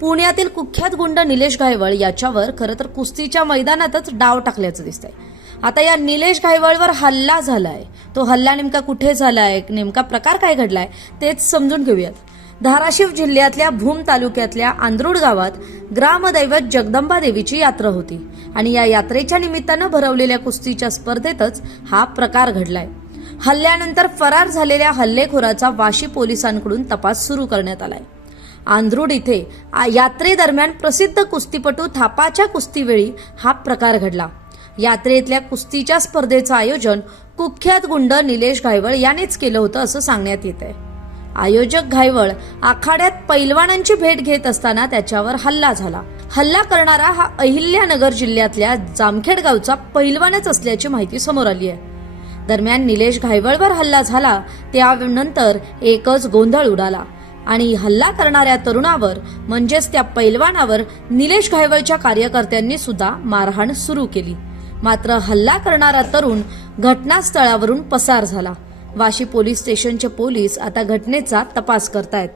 पुण्यातील कुख्यात गुंड निलेश घायवळ याच्यावर खरं तर कुस्तीच्या मैदानातच डाव टाकल्याचं दिसतंय. आता या निलेश घायवळवर हल्ला झालाय. तो हल्ला नेमका कुठे झालाय नेमका प्रकार काय घडलाय तेच समजून घेऊयात. धाराशिव जिल्ह्यातल्या भूम तालुक्यातल्या आंद्रुड गावात ग्रामदैवत जगदंबा देवीची यात्रा होती आणि या यात्रेच्या निमित्तानं भरवलेल्या कुस्तीच्या स्पर्धेतच हा प्रकार घडलाय. हल्ल्यानंतर फरार झालेल्या हल्लेखोराचा वाशी पोलिसांकडून तपास सुरू करण्यात आलाय. आंध्रुड इथे. आ- यात्रेदरम्यान प्रसिद्ध कुस्तीपटू थापाच्या कुस्तीवेळी हा प्रकार घडला. यात्रेतल्या कुस्तीच्या स्पर्धेचं आयोजन कुख्यात गुंड निलेश घायवळ यानेच केलं होतं असं सांगण्यात येत आहे आयोजक घायवळ आखाड्यात पैलवानांची भेट घेत असताना त्याच्यावर हल्ला झाला. हल्ला करणारा हा अहिल्यानगर जिल्ह्यातल्या जामखेड गावचा पैलवानच असल्याची माहिती समोर आली आहे. दरम्यान निलेश घायवळवर हल्ला झाला त्यानंतर एकच गोंधळ उडाला. आणि हल्ला करणाऱ्या तरुणावर म्हणजेच त्या पैलवानावर निलेश घायवळच्या कार्यकर्त्यांनी सुद्धा मारहाण सुरू केली. मात्र हल्ला करणारा तरुण घटनास्थळावरून पसार झाला. वाशी पोलीस स्टेशनचे पोलीस आता घटनेचा तपास करतायत.